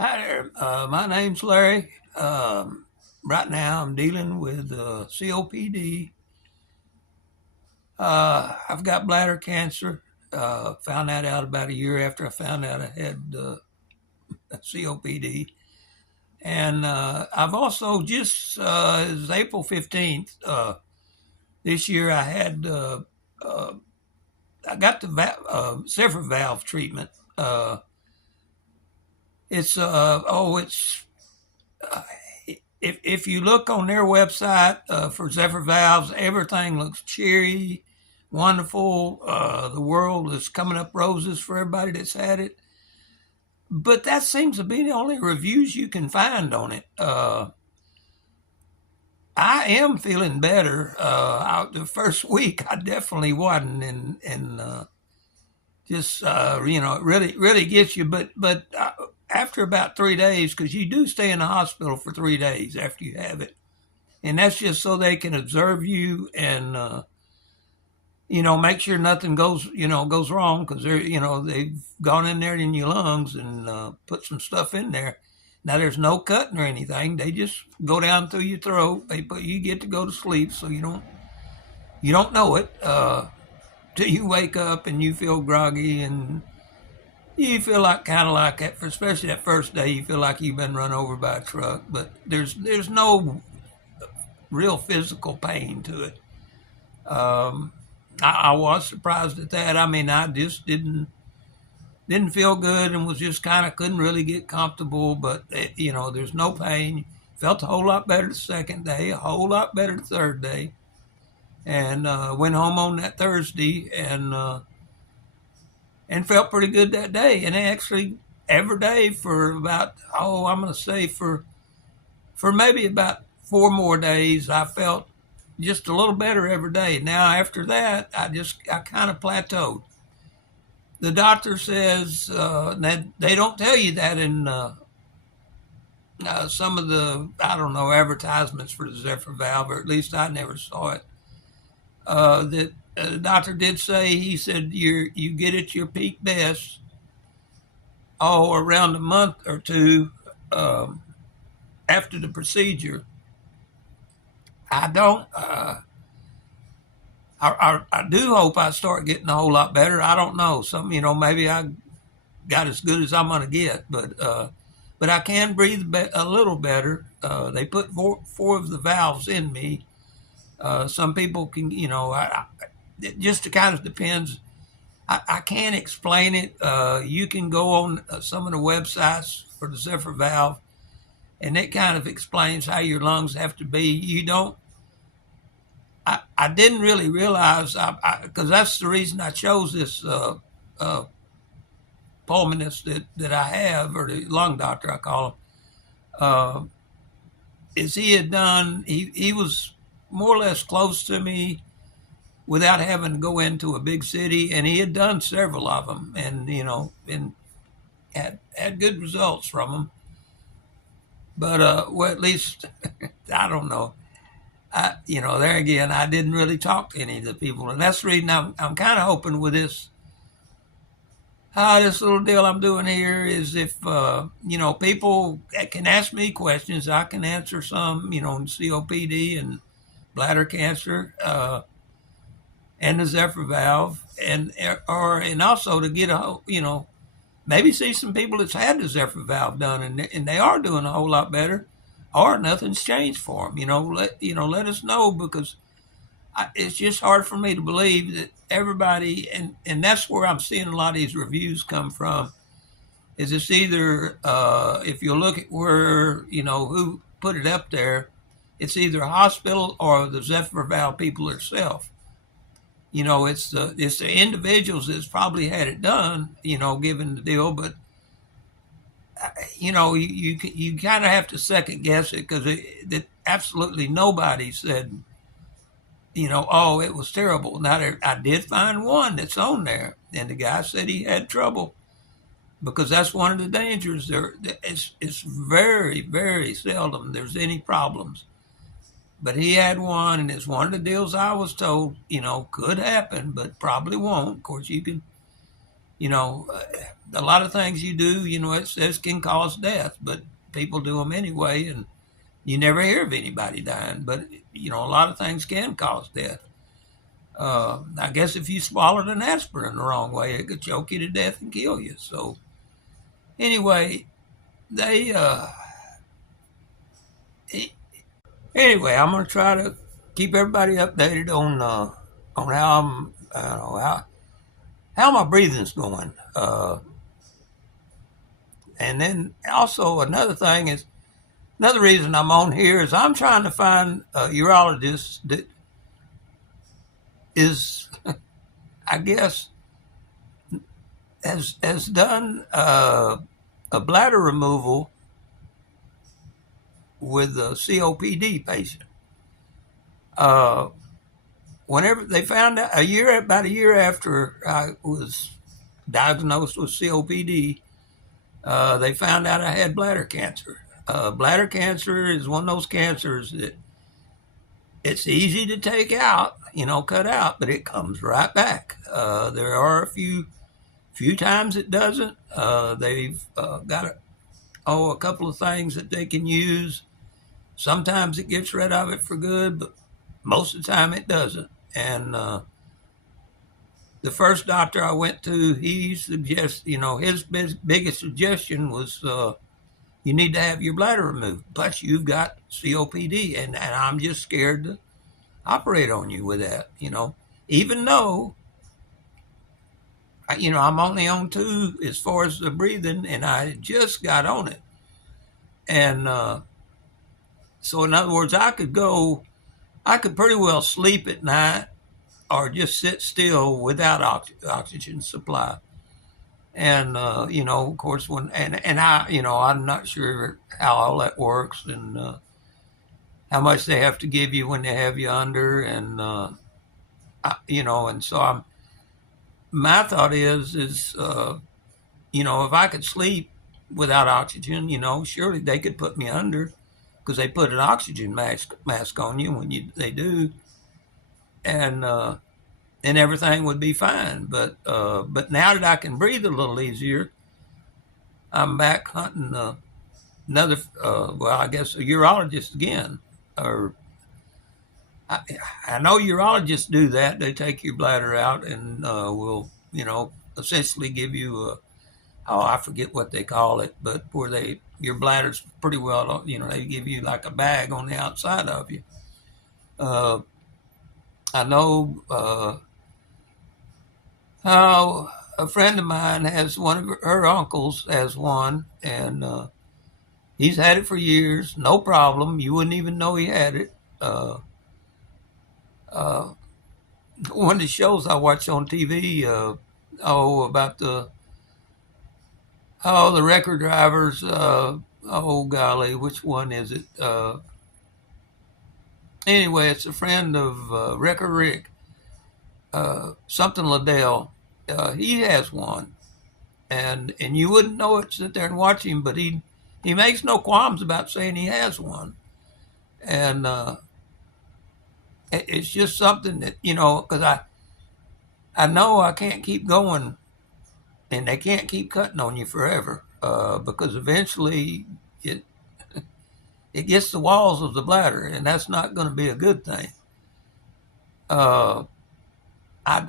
Hi there. My name's Larry. Right now, I'm dealing with COPD. I've got bladder cancer. Found that out about a year after I found out I had COPD. And I've also just, it was April 15th this year, uh, I got the Zephyr valve treatment. It's, oh, it's if you look on their website for Zephyr valves, everything looks cheery, wonderful. The world is coming up roses for everybody that's had it. But that seems to be the only reviews you can find on it. I am feeling better. The first week, I definitely wasn't, and just it really gets you. But after about 3 days, because you do stay in the hospital for 3 days after you have it, and that's just so they can observe you and make sure nothing goes wrong, because they've gone in there in your lungs and put some stuff in there. Now there's no cutting or anything. They just go down through your throat. You get to go to sleep, so you don't know it till you wake up and you feel groggy, and you feel like kind of like that. Especially that first day, you feel like you've been run over by a truck. But there's no real physical pain to it. Um, I was surprised at that. I mean, I just didn't feel good and was just kind of couldn't really get comfortable. But there's no pain. Felt a whole lot better the second day, a whole lot better the third day, and went home on that Thursday and felt pretty good that day. And actually, every day for about I'm going to say for maybe about 4 more days, I felt just a little better every day. Now after that, I kind of plateaued. The doctor says that they don't tell you that in some of the I don't know advertisements for the Zephyr valve, or at least I never saw it. That the doctor did say, he said you get at your peak best around a month or two um, after the procedure. I don't. I do hope I start getting a whole lot better. I don't know. Maybe I got as good as I'm going to get, but I can breathe a little better. They put four of the valves in me. Some people can, it just kind of depends. I can't explain it. You can go on some of the websites for the Zephyr valve, and it kind of explains how your lungs have to be. You don't. I didn't really realize, because that's the reason I chose this pulmonist that I have, or the lung doctor I call him. Uh, is he was more or less close to me without having to go into a big city, and he had done several of them, and had good results from them. But well, at least I don't know. There again, I didn't really talk to any of the people, and that's the reason I'm kind of hoping with this little deal I'm doing here is if people can ask me questions, I can answer some, COPD and bladder cancer, and the Zephyr valve, and also to get maybe see some people that's had the Zephyr valve done, and they are doing a whole lot better, or nothing's changed for them. Let us know, because it's just hard for me to believe that everybody, and that's where I'm seeing a lot of these reviews come from. Is it's either if you look at where who put it up there, it's either a hospital or the Zephyr valve people themselves. It's the individuals that's probably had it done, given the deal, but you kind of have to second guess it, because that absolutely nobody said, oh, it was terrible. Now I did find one that's on there, and the guy said he had trouble, because that's one of the dangers. It's very, very seldom there's any problems, but he had one, and it's one of the deals I was told, could happen, but probably won't. Of course, you can, you know, uh, a lot of things you do, it says can cause death, but people do them anyway, and you never hear of anybody dying. But a lot of things can cause death. I guess if you swallowed an aspirin the wrong way, it could choke you to death and kill you. So anyway, they anyway, I'm gonna try to keep everybody updated on how I'm how my breathing's going. And then also another reason I'm on here is I'm trying to find a urologist that is, I guess, has done a bladder removal with a COPD patient. Whenever they found out about a year after I was diagnosed with COPD, they found out I had bladder cancer. Bladder cancer is one of those cancers that it's easy to take out, cut out, but it comes right back. There are a few times it doesn't. They've got a couple of things that they can use. Sometimes it gets rid of it for good, but most of the time it doesn't. And the first doctor I went to, he suggests, his biggest suggestion was you need to have your bladder removed, but you've got COPD, and I'm just scared to operate on you with that, even though, I'm only on 2 as far as the breathing, and I just got on it. And so in other words, I could pretty well sleep at night or just sit still without oxygen supply. And, of course, I'm not sure how all that works and how much they have to give you when they have you under. And, and so my thought is, if I could sleep without oxygen, surely they could put me under because they put an oxygen mask on you when they do. And everything would be fine. But now that I can breathe a little easier, I'm back hunting another, I guess a urologist again. Or I know urologists do that. They take your bladder out and will, essentially give you I forget what they call it, but where your bladder's pretty well, they give you like a bag on the outside of you. I know how a friend of mine has one of her uncles has one, and he's had it for years, no problem. You wouldn't even know he had it. One of the shows I watch on TV, about the record drivers. Golly, which one is it? Anyway, it's a friend of Wrecker Rick. Something Liddell, he has one, and you wouldn't know it, sit there and watch him, but he makes no qualms about saying he has one, and it's just something that because I know I can't keep going, and they can't keep cutting on you forever, because eventually it gets the walls of the bladder, and that's not going to be a good thing. I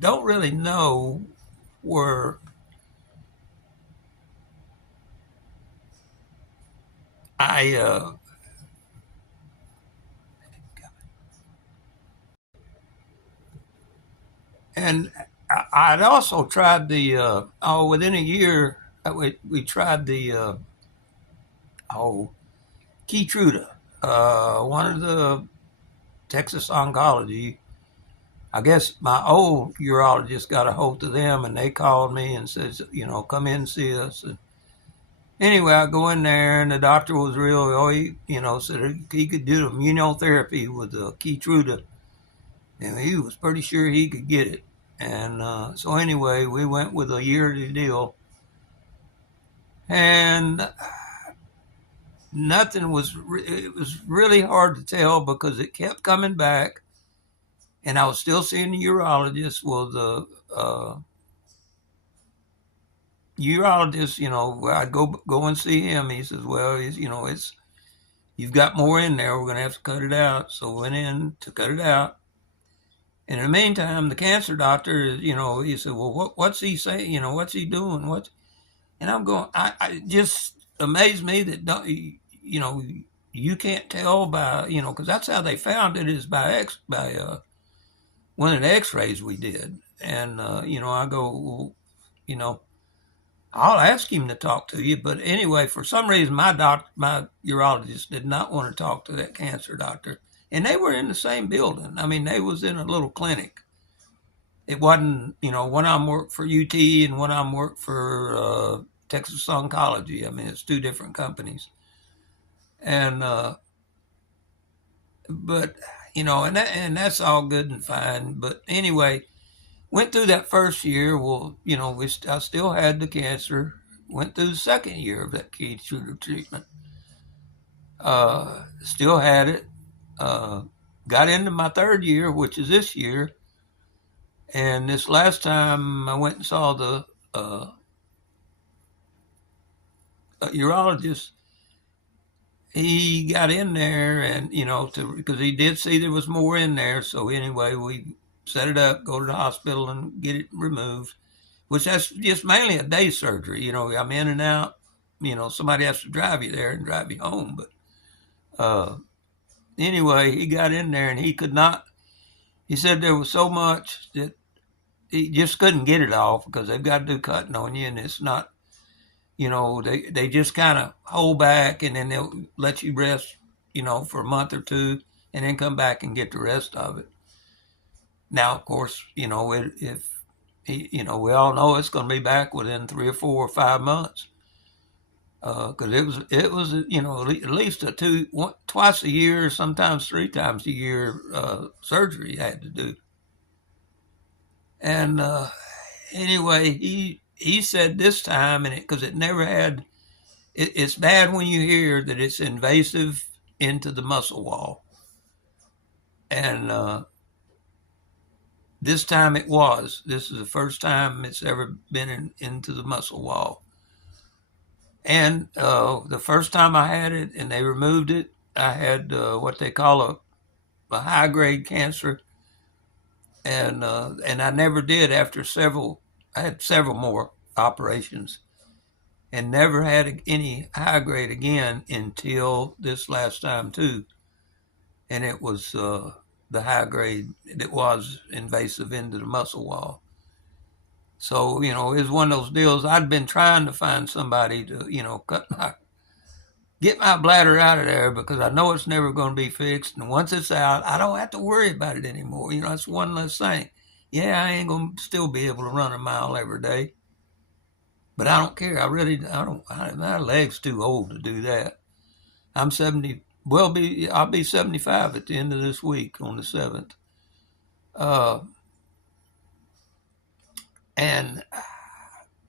don't really know where I and I'd also tried the within a year we tried the Keytruda, one of the Texas Oncology. I guess my old urologist got a hold of them, and they called me and says, come in and see us. And anyway, I go in there, and the doctor was he said he could do immunotherapy with the Keytruda, and he was pretty sure he could get it. And so anyway, we went with a yearly deal, and it was really hard to tell because it kept coming back. and I was still seeing the urologist. Well, the urologist, I'd go and see him. He says, well, it's you've got more in there. We're going to have to cut it out. So went in to cut it out. And in the meantime, the cancer doctor, he said, well, what's he saying? What's he doing? And I'm going, I just amazed me that, you can't tell by, because that's how they found it, is by one of the x-rays we did. And, I go, well, I'll ask him to talk to you. But anyway, for some reason, my urologist did not want to talk to that cancer doctor. And they were in the same building. I mean, they was in a little clinic. It wasn't, one of them worked for UT and one of them worked for Texas Oncology. I mean, it's two different companies. And, but, and that's all good and fine. But anyway, went through that first year. Well, I still had the cancer. Went through the second year of that Keytruda treatment. Still had it. Got into my third year, which is this year. And this last time I went and saw the urologist, he got in there and, because he did see there was more in there. So anyway, we set it up, go to the hospital and get it removed, which that's just mainly a day surgery. I'm in and out. Somebody has to drive you there and drive you home. But anyway, he got in there and he could not. He said there was so much that he just couldn't get it off because they've got to do cutting on you, and it's not, they just kind of hold back and then they'll let you rest, for a month or two and then come back and get the rest of it. Now, of course, we all know it's going to be back within 3 or 4 or 5 months. Because it was at least twice a year, sometimes 3 times a year surgery you had to do. And anyway, he said this time, and because it never had, it's bad when you hear that it's invasive into the muscle wall. And this time it was. This is the first time it's ever been into the muscle wall. And the first time I had it and they removed it, I had what they call a high-grade cancer. And I never did after I had several more operations and never had any high-grade again until this last time too. And it was the high-grade that was invasive into the muscle wall. So, it was one of those deals. I'd been trying to find somebody to, get my bladder out of there because I know it's never going to be fixed. And once it's out, I don't have to worry about it anymore. That's one less thing. Yeah, I ain't going to still be able to run a mile every day. But I don't care. My leg's too old to do that. I'm 70. I'll be 75 at the end of this week on the 7th. And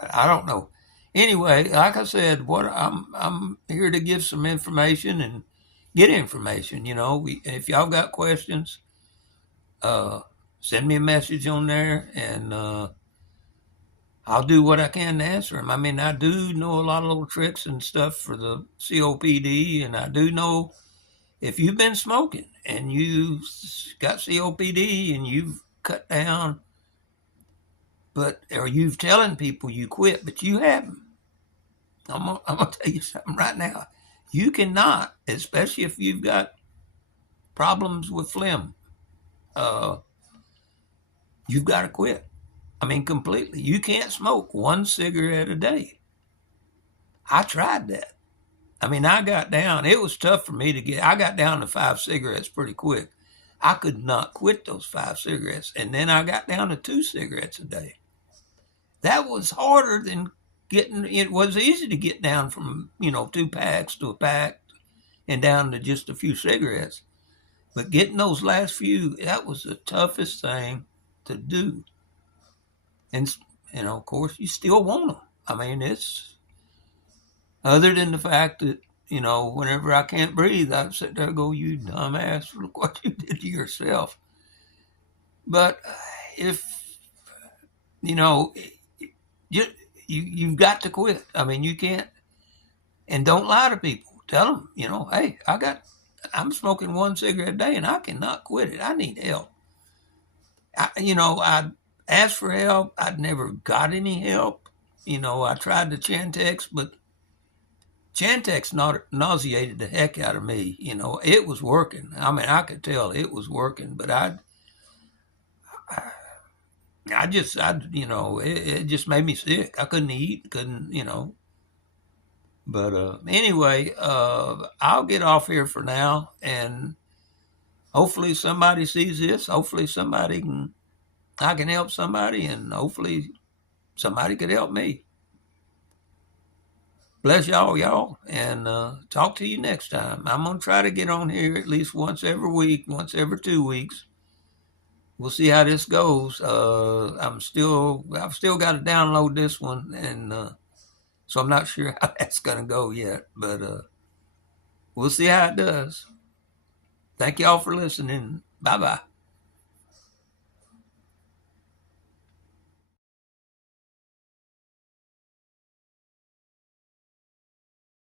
I don't know. Anyway, like I said, I'm here to give some information and get information. If y'all got questions, send me a message on there, and I'll do what I can to answer them. I mean, I do know a lot of little tricks and stuff for the COPD, and I do know if you've been smoking and you've got COPD and you've cut down, or you've telling people you quit, but you haven't. I'm gonna tell you something right now. You cannot, especially if you've got problems with phlegm. You've got to quit. I mean, completely. You can't smoke 1 cigarette a day. I tried that. I mean, I got down. It was tough for me to get. I got down to 5 cigarettes pretty quick. I could not quit those 5 cigarettes, and then I got down to 2 cigarettes a day. That was harder than it was easy to get down from, 2 packs to a pack and down to just a few cigarettes. But getting those last few, that was the toughest thing to do. And, of course, you still want them. I mean, it's, other than the fact that, whenever I can't breathe, I sit there and go, you dumbass, look what you did to yourself. But if you know, you, you've got to quit. I mean, you can't, and don't lie to people. Tell them, hey, I'm smoking one cigarette a day, and I cannot quit it. I need help. I asked for help. I'd never got any help. I tried the Chantix, but Chantix nauseated the heck out of me. It was working. I mean, I could tell it was working, but it just made me sick. I couldn't eat, couldn't. But anyway, I'll get off here for now, and hopefully somebody sees this. Hopefully I can help somebody, and hopefully somebody could help me. Bless y'all, and talk to you next time. I'm gonna try to get on here at least once every week, once every 2 weeks. We'll see how this goes. I've still got to download this one, and so I'm not sure how that's gonna go yet, but we'll see how it does. Thank y'all for listening. Bye bye.